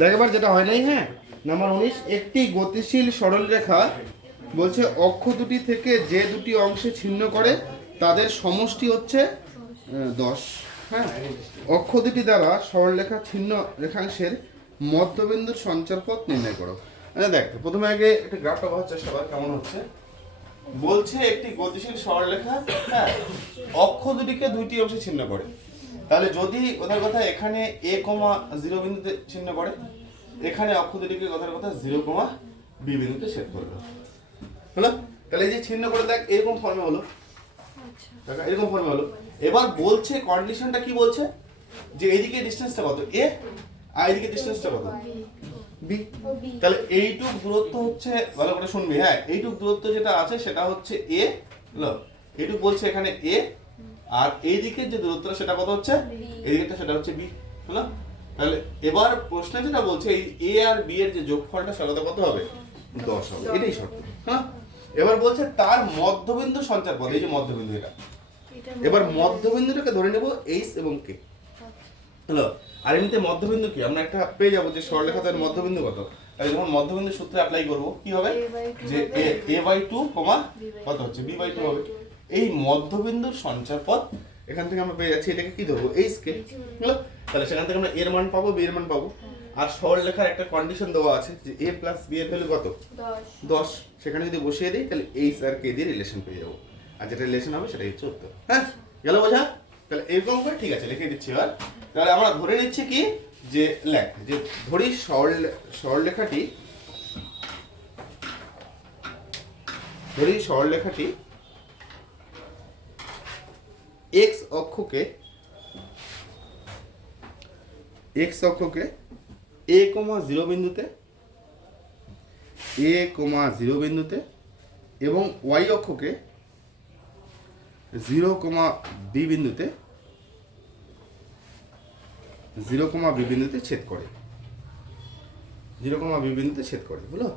দেখ এবার যেটা হয় নাই হ্যাঁ? নাম্বার উনিশ, একটি গতিশীল সরলরেখা বলছে অক্ষ দুটি থেকে যে দুটি অংশে ছিন্ন করে, তাদের সমষ্টি হচ্ছে দশ হ্যাঁ? অক্ষ দুটি দ্বারা সরলরেখা ছিন্ন রেখাংশের মধ্যবিন্দুর সঞ্চার পথ নির্ণয় করো। আচ্ছা দেখ, প্রথমে আগে একটা গ্রাফটা বোঝার চেষ্টা কর কেমন হচ্ছে। বলছে একটি গতিশীল সরলরেখা হ্যাঁ? অক্ষ দুটিকে দুইটি অংশে ছিন্ন করে। তাহলে যদি কথার কথা এখানে এ কমা জিরো বিন্দুতে ছিন্ন করে এখানে অক্ষ দুটিকে কথার কথা জিরো কমা বি বিন্দুতে ছেদ করবে। হলো? তাহলে এই যে ছিন্ন করে দেখ এরকম ফর্মে হলো। দেখা এরকম ফর্মে হলো। এবার বলছে কন্ডিশনটা কি বলছে? যে এইদিকে ডিস্টেন্সটা কত? এ আর এইদিকে ডিস্টেন্সটা কত? বি। তাহলে এইটুক দূরত্ব হচ্ছে ভালো করে শুনবি হ্যাঁ এইটুক দূরত্ব যেটা আছে সেটা হচ্ছে এ হলো? এইটুক বলছে এখানে এ আর এইদিকে যে দূরত্বটা সেটা কত হচ্ছে? এইদিকেটা সেটা হচ্ছে বি হলো? তাহলে এবার প্রশ্নে যেটা বলছে এই এ আর বি এর যে যোগফলটা সেটা কত হবে? দশ হবে এটাই শর্ত হ্যাঁ এবার বলছে তার মধ্যবিন্দু সঞ্চার পদ এই যে মধ্যবিন্দু এটা। এবার মধ্যবিন্দুটাকে ধরে নেব এইচ এবং কে। হ্যালো আর এমনিতে মধ্যবিন্দু কি? আমরা একটা পেয়ে যাব যে সরলরেখাতের মধ্যবিন্দু কত? তাহলে যখন মধ্যবিন্দু সূত্রে অ্যাপ্লাই করব কি হবে? যে। এ বাই টু কমা কত হচ্ছে? বি বাই টু হবে। এই মধ্যবিন্দুর সঞ্চার পথ এখান থেকে আমরা পেয়ে যাচ্ছি এটাকে কি ধরবো? এইচ কে হলো? তাহলে সেখান থেকে আমরা এর মান পাবো বি এর মান পাবো। আর সরলরেখার একটা কন্ডিশন দেওয়া আছে যে এ প্লাস বি এর ভ্যালু কত? দশ। সেখানে যদি বসিয়ে দিই তাহলে এইচ আর কে দিয়ে রিলেশন পেয়ে যাব। আর যেটা রিলেশন হবে সেটাই হচ্ছে উত্তর। হ্যাঁ? গেল বোঝা? তাহলে এরকম করে ঠিক আছে লিখে দিচ্ছি এবার। তাহলে আমরা ধরে নিচ্ছি কি? যে লেখ যে ধরি সরল সরলরেখাটি ধরি সরলরেখাটি এক্স অক্ষকে এক্স অক্ষকে এ কমা জিরো বিন্দুতে এ কমা জিরো বিন্দুতে এবং ওয়াই অক্ষকে জিরো কমা বি বিন্দুতে জিরো কমা বি বিন্দুতে ছেদ করে। জিরো কমা বি বিন্দুতে ছেদ করে, বুঝলো?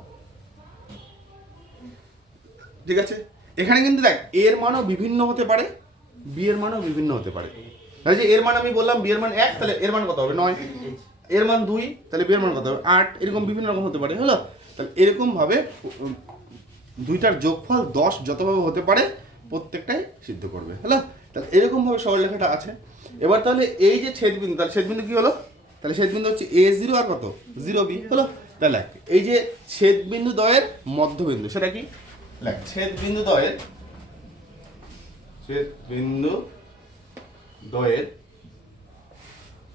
ঠিক আছে? এখানে কিন্তু দেখ এর মানও বিভিন্ন হতে পারে বি এর মানও বিভিন্ন হতে পারে। তাহলে যে এর মান আমি বললাম, বিয়ের মান এক, তাহলে এর মান কত হবে? নয়। এর মান দুই, তাহলে বিয়ের মান কত হবে? আট, এরকম বিভিন্ন রকম হতে পারে, হলো? তাহলে এরকমভাবে দুইটার যোগফল দশ যতভাবে হতে পারে, প্রত্যেকটাই সিদ্ধ করবে, হলো? তাহলে এরকম ভাবে সরলরেখাটা আছে। এবার তাহলে এই যে ছেদবিন্দু, তাহলে ছেদবিন্দু কী হলো? তাহলে ছেদবিন্দু হচ্ছে এ জিরো আর কত? জিরো বি হলো? তাহলে এই যে ছেদবিন্দু দ্বয়ের মধ্যবিন্দু, সেটা কি? ছেদবিন্দু দ্বয়ের ছেদবিন্দু দ্বয়ের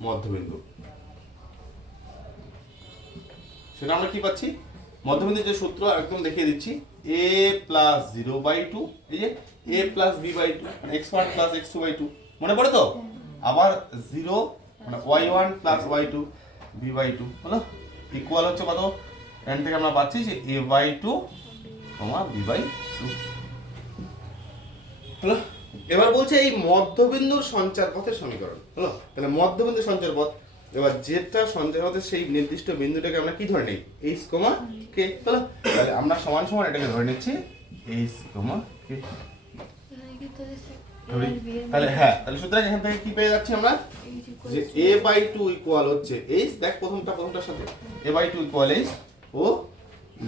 মধ্যবিন্দু। সেটা আমরা কি পাচ্ছি? মধ্যবিন্দুর যে সূত্র একদম দেখিয়ে দিচ্ছি। A plus zero by two এই যে A plus B by two X one plus X two by two মনে পড়ে তো? আবার জিরো মানে Y one plus Y two B by two হলো? ইকুয়াল হচ্ছে কত? এখান থেকে আমরা পাচ্ছি যে A by two comma B by two হলো? এবার বলছে এই মধ্যবিন্দুর সঞ্চার পথের সমীকরণ, হলো? তাহলে মধ্যবিন্দুর সঞ্চার পথ, এবার যেটা সঞ্চার পথের সেই নির্দিষ্ট বিন্দুটাকে আমরা কি ধরে নিই? এইচ কমা কে হলো? তাহলে আমরা সমান সমান এটাকে ধরে নিচ্ছি এইচ কমা কে তাহলে হ্যাঁ তাহলে সুতরাং এখান থেকে কি পেয়ে যাচ্ছি আমরা? যে এ বাই টু ইকুয়াল হচ্ছে এইচ দেখ প্রথমটা, প্রথমটার সাথে। A by two equal H O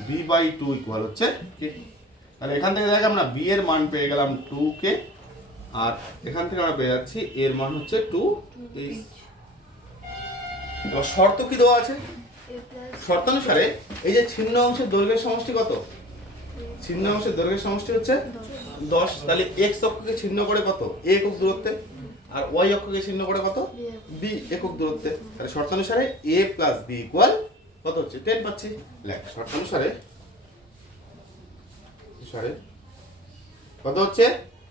B by two equal হচ্ছে কে তাহলে এখান থেকে দেখ আমরা বি এর মান পেয়ে গেলাম টু কে আর এখান থেকে আমরা পেয়ে যাচ্ছি, এর মান হচ্ছে টু এবার শর্ত কি দেওয়া আছে? শর্তানুসারে এই যে ছিন্ন অংশের দৈর্ঘ্যের সমষ্টি কত? ছিন্ন অংশের দৈর্ঘ্যের সমষ্টি হচ্ছে দশ। তাহলে এক্স অক্ষকে ছিন্ন করে কত? এ একক দূরত্বে। আর ওয়াই অক্ষকে ছিন্ন করে কত? বি একক দূরত্বে। তাহলে শর্তানুসারে এ প্লাস বি ইকুয়াল কত হচ্ছে? টেন পাচ্ছি। লেখ শর্তানুসারে অনুসারে কত হচ্ছে?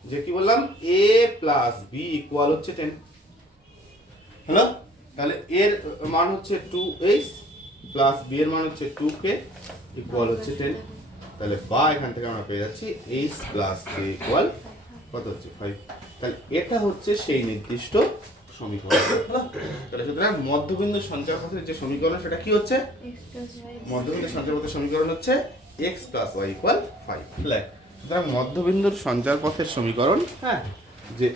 যে কি বললাম? এ প্লাস বি ইকুয়াল হচ্ছে টেন হলো? তাহলে এর মান হচ্ছে টু এইচ প্লাস বি এর মান হচ্ছে টু কে ইকুয়াল হচ্ছে টেন তাহলে বা এখান থেকে আমরা পেয়ে যাচ্ছি এইচ প্লাস কে ইকুয়াল কত হচ্ছে ফাইভ তাহলে এটা হচ্ছে সেই নির্দিষ্ট সমীকরণ। তাহলে সুতরাং মধ্যবিন্দু সঞ্চয় পথের যে সমীকরণ সেটা কি হচ্ছে? মধ্যবিন্দুর সঞ্চারপথের সমীকরণ হচ্ছে x plus Y equal five সুতরাং মধ্যবিন্দুর সঞ্চার পথের সমীকরণ হ্যাঁ। যে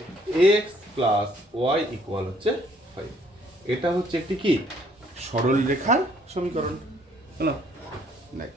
এক্স প্লাস ওয়াই ইকুয়াল হচ্ছে ফাইভ এটা হচ্ছে একটি কি? সরল রেখার সমীকরণ। কেন? দেখ